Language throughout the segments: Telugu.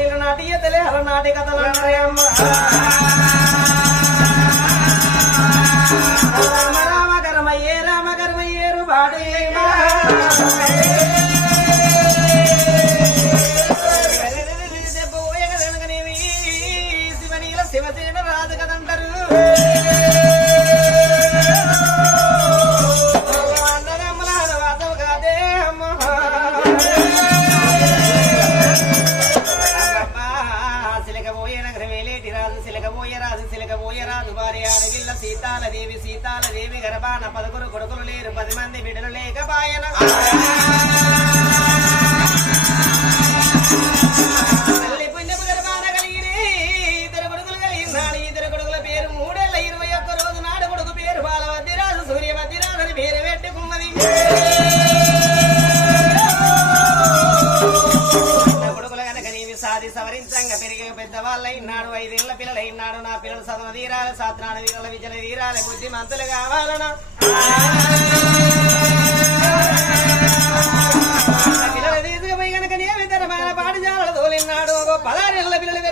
నీళ్ళు నాటి ఎత్తలే హల నాటి కథలు అన్నారే అమ్మ? గర్భాన పదకొరు కొడుకులు లేరు. పది మంది బిడ్డలు లేక పాయన. పెద్దవాళ్ళైనాడు ఐదేళ్ళ పిల్లలైనాడు. నా పిల్లలు చదువు తీరాలి సాత్నాడు వీరల విజయ తీరాలి బుద్ధిమంతులు కావాలనా? పిల్లలు తీసుకుపోయి కనుక నేమి తన పాఠశాలలు తోలినాడు. ఒక పదారేళ్ళ పిల్లలు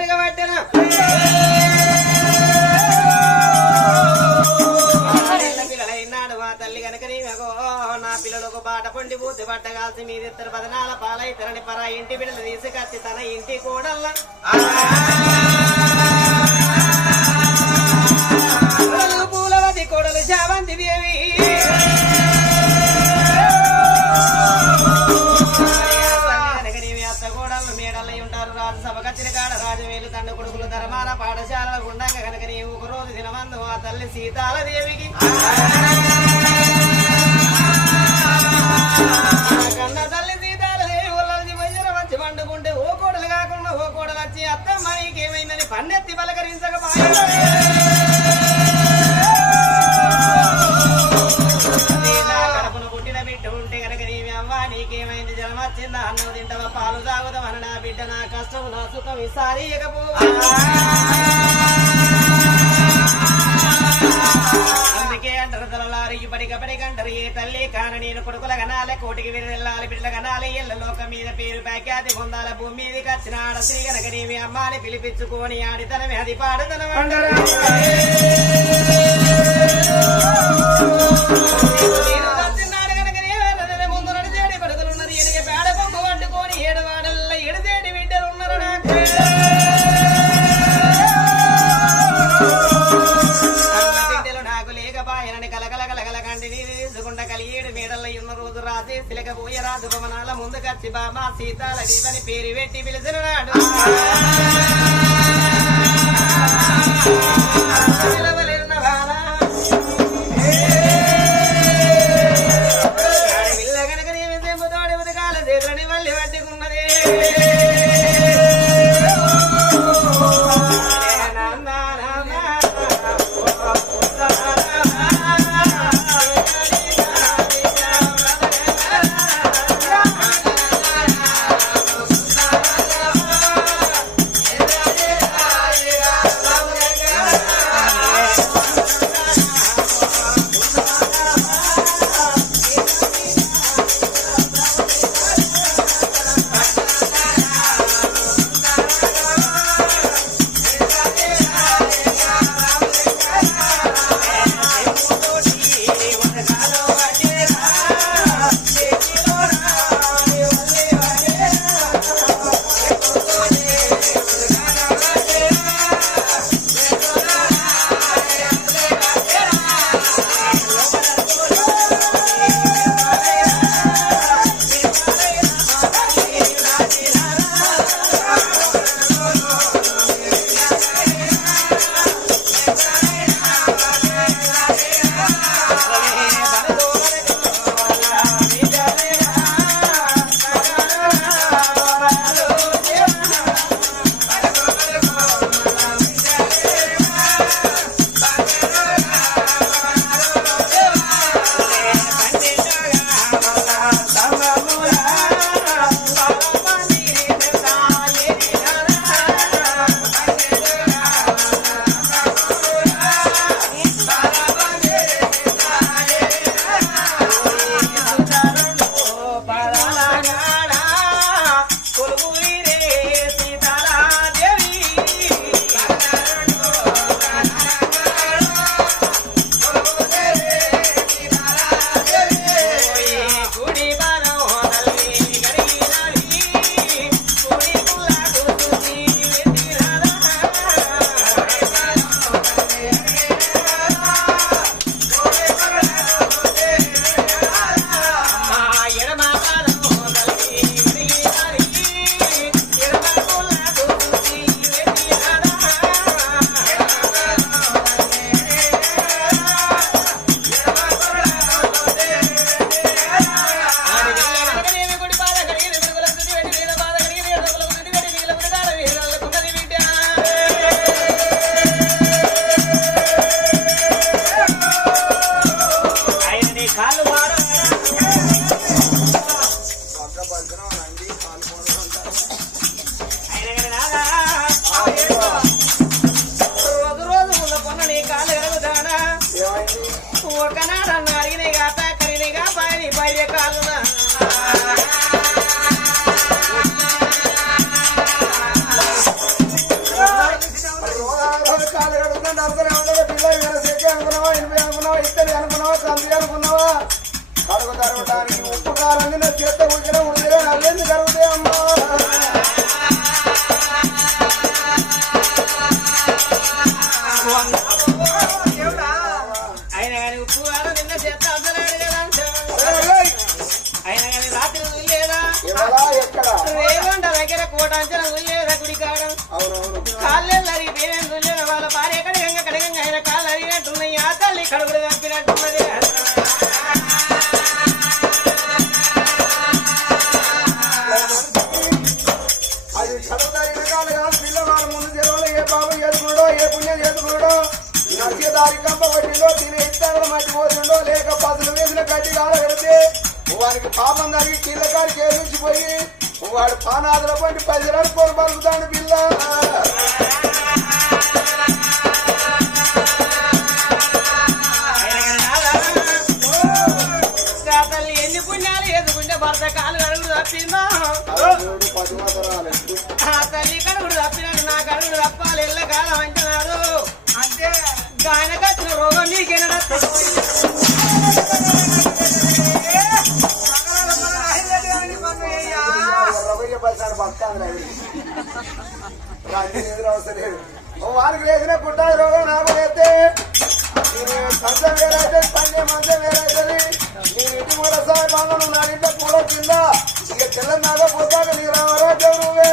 బాట పొండి పూసి బట్ట కాల్చి మీదిద్దరు పదనాల పాలైతరని పరా ఇంటి బిడ్డలు తీసుకొచ్చి తన ఇంటి కోడల్ల కోడలు కోడలు శావంతి దేవి. కోడళ్ళు మేడల్లో ఉంటారు. రాజు సభ కచ్చిన కాడ రాజవేలు తండ్రి కొడుకులు ధర్మాల పాఠశాలలు ఉండగా కనుక నీ ఒక రోజు దినమందు ఆ తల్లి సీతాల దేవికి పన్నెత్తి పలకరించకపోయా గనక అవ్వ నీకేమైంది జలం వచ్చిందా అన్నం తింటావా పాలు తాగుదామని నా బిడ్డ నా కష్టం నా సుఖం ఈసారి అందుకే అంటారు ఏ తల్లి కాన నేను కొడుకుల కనాలే కోటికి వెళ్ళాలి బిడ్డల కనాలి ఎల్ల లోకం మీద పేరు ప్యాఖ్యాతి పొందాల భూమి మీదకి వచ్చిన ఆడ శ్రీ గనక నీవి అమ్మాని పిలిపించుకొని ఆడితనమే. అది పాడుతనం అంటారు సిలకపోయే రాజు భవనాల ముందు కచ్చి బామా సీతాల దేవని పేరు పెట్టి పిలిచిన నాడు కడుగు తరగడానికి ఉప్పు కారం తిన్న చేత ఉడికిన ఉడికిన అల్లెందు కరుగుతాయి అమ్మా నిన్న ఎక్కడ? కాళ్ళు వాళ్ళ భార్య కడగంగా కడగంగా ఆయన కాళ్ళు అరిగినట్టున్నాయి. ఆ తల్లి కడుగుడు తప్పినట్టున్నది వానికి పాపం దానికి కీళ్ళ కాడికి ఏమించిపోయి వాడు పానాదుల పండి పది రడుకోలు పలుకుతాడు పిల్ల భర్త కాలు కడుగుడు తప్పిందో? తల్లి కడుగుడు తప్పినాడు నా కడుగుడు తప్పాలి ఎల్ల కాలం అంటున్నాడు. అంతే. ఆయన కచ్చిన రోగం రవయ్య పైసాడు ఎదురు అవసరం లేదు. ఓ వారికి లేచిన పుట్టాది రోగం నాకు లేతే. వేరైతే సంజయ్ మంచం వేరైతుంది. నీ ఇంటి మూడసారి బాగా నా ఇంట్లో కూడా కింద ఇక తెల్లన్నాగా పోతాక నీ రావరా దేవుడువే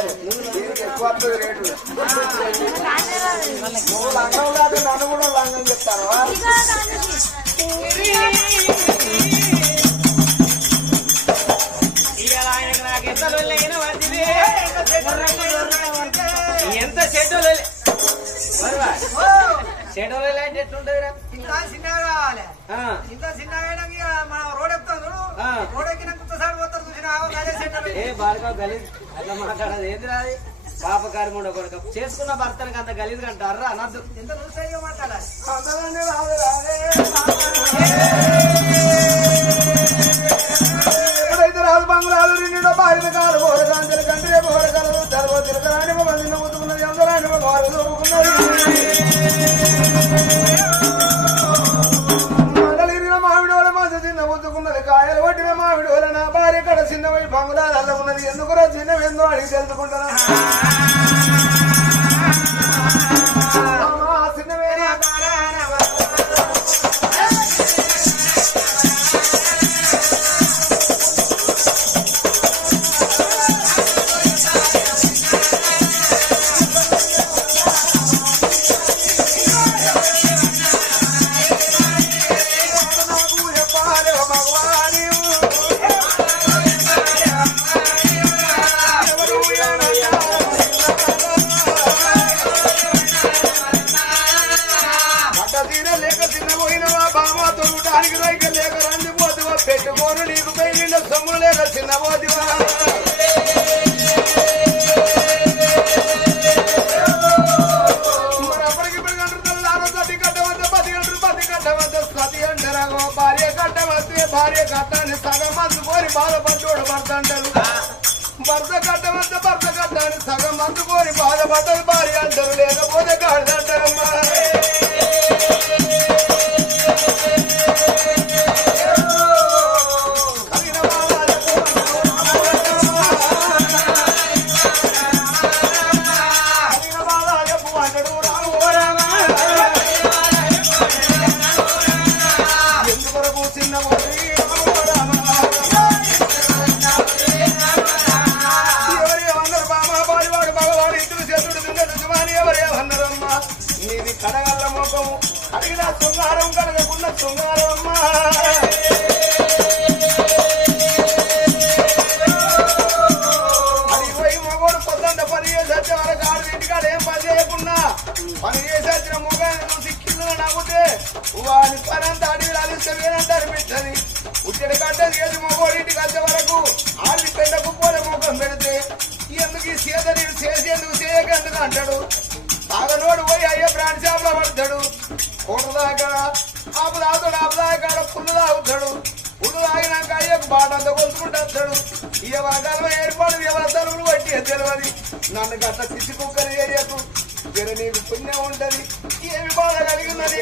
దీనికి ఎక్కువ వస్తుంది రేటు నువ్వు లంగం కాదు నన్ను కూడా లంగం చెప్తాను ఇవాళ ఆయనకు నాకు ఎంత చెడ్డలు చెడ్డలు అంటే ఎట్లుంటుందిరా ఇంత చిన్నగా కావాలి ఆ, ఇంత చిన్నగా మనం రోడ్ ఎక్కుతాం. రోడ్ ఎక్కిన ఏ బాగా గలీజ్? అట్లా మాట్లాడదు. ఏందిరా అది? పాపకారి మూడో కొడుక. చేసుకున్న భర్తనికి అంత గలీజ్ అంటారు అనద్దు. ఎంత లూసాయిగా మాట్లాడాలి. అందరండి రావే రావే ఎప్పుడైతే రాజు బంగుళాలు నిండు బారిన కాలు బోరగాంచెలు కంటే బోరగలరు తెరవ తిరగరాని మంది నవ్వుతున్నది అందరాని దొరుకుతున్నది ఎందుకు రా ఉన్నది ఎందుకురా చిన్నవేందో అడిగి తెలుసుకుంటాను? చిన్నబోదివా పెడితే ఎందుకు సీత నేను చేసి ఎందుకు చేయక? ఎందుకు అంటాడు? తాగనోడు పోయి అయ్యే బ్రాండ్ షాప్లో పడతాడు. కోట దాకా ఆపు తాగుతాడు ఆపు దాకా పుల్లు తాగుతాడు. పుల్లు తాగినాక అయ్యే బాటంతా కొలుసుకుంటూ వస్తాడు. ఈ వర్గాల్లో ఏర్పాటు వ్యవస్థలు బట్టి తెలియదు. నన్ను గట్ల పిచ్చి కుక్కర్ ఏరియాకు జర నీకు పుణ్యం ఉంటది. ఏమి బాధ కలిగిందని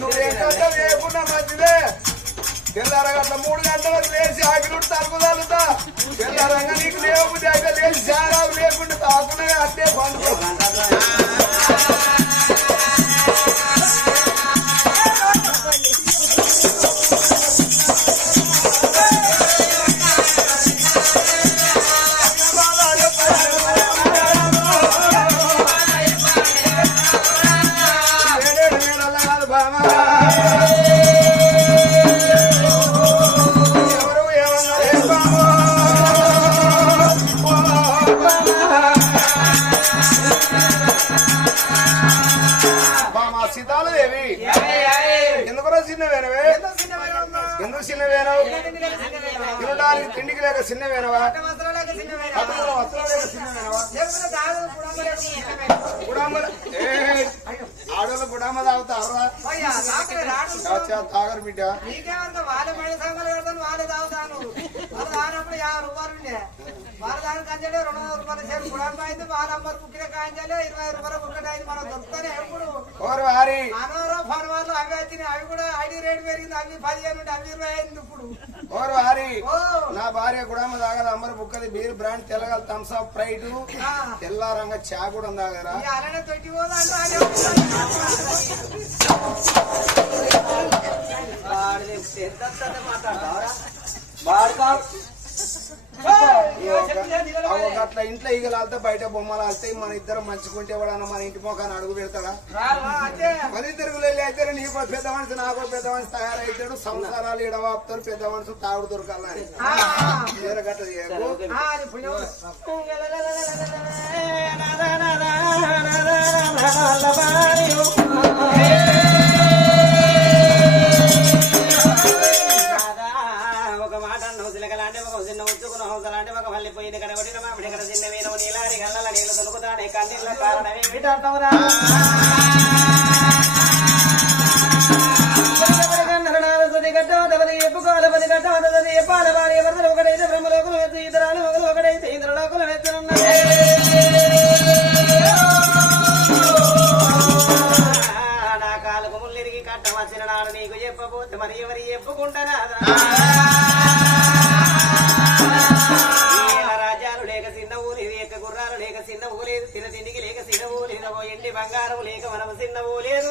నువ్వు ఏ గంట వేయకుండా మంచిదే. తెల్లారగట్ల మూడు గంటలకు లేచి ఆగిరుడు తలుపు తల్లుతా తెల్లారంగా నీకు లేవు అయితే లేచి జారావు లేకుండా తాకుండా అట్టే పండుకో. తిండికి లేక చిన్నవేనవా? ఆడోళ్ళు గుడామ తాగుతారా చాచా తాగరు బిడ్డ. వాళ్ళ రూపాయలు ఉండే. వాళ్ళ దాని కంచెలే రెండు వందల రూపాయలు సేపు గుడాంబ అయింది వాళ్ళ అమ్మరు కుక్కిన కాంచెలే ఇరవై రూపాయలు కుక్కట అయింది మనం దొరుకుతానే ఎప్పుడు? ఓరు వారి. అనవరా ఫోన్ వాళ్ళు అవి వచ్చినాయి అవి కూడా ఐడి రేటు పెరిగింది అవి పదిహేను అవి ఇరవై అయింది ఇప్పుడు. ఓరు ఓ. నా భార్య గుడామ తాగదు అమ్మరు బుక్కది బీర్ బ్రాండ్ తెల్లగల థమ్స్ అప్ ప్రైడ్ ఆ. తెల్లారంగా చా కూడా తాగరా పోదంటే అట్లా ఇంట్లో ఈగలు ఆళ్తే బయట బొమ్మలు ఆళ్తాయి మన ఇద్దరం మంచుకుంటే ఎవడన్నా మన ఇంటి మొఖాన్ని అడుగు పెడతాడా మన ఇద్దరు వెళ్ళి అయితే నీకు పెద్ద మనిషి నాకు పెద్ద మనిషి తయారైతాడు సంసారాలు ఇడవాపుతారు పెద్ద మనిషి తాగుడు దొరకాలని చేయకు చిన్న ఉచ్చుకున్న హంసలాంటి ఒక మళ్ళీ పోయింది కనబడిన మామిడి కడ చిన్న వేను నీలారి గల్లల నీళ్ళు దొరుకుతానే కన్నీళ్ళ కారణమే వింటావురా ఎప్పుకోలపది కట్టవదది ఎప్పాల వారి ఎవరిని ఒకటైతే బ్రహ్మలోకులు వెత్తు ఇతరాలు ఒకరు ఒకటైతే ఇంద్రలోకులు నా కాలుకు ముల్లిరిగి కట్ట వచ్చిన నాడు నీకు చెప్పబోతే మరి ఎవరి చెప్పుకుంటారా? బంగారం లేక మనం లేదు ఊలేదు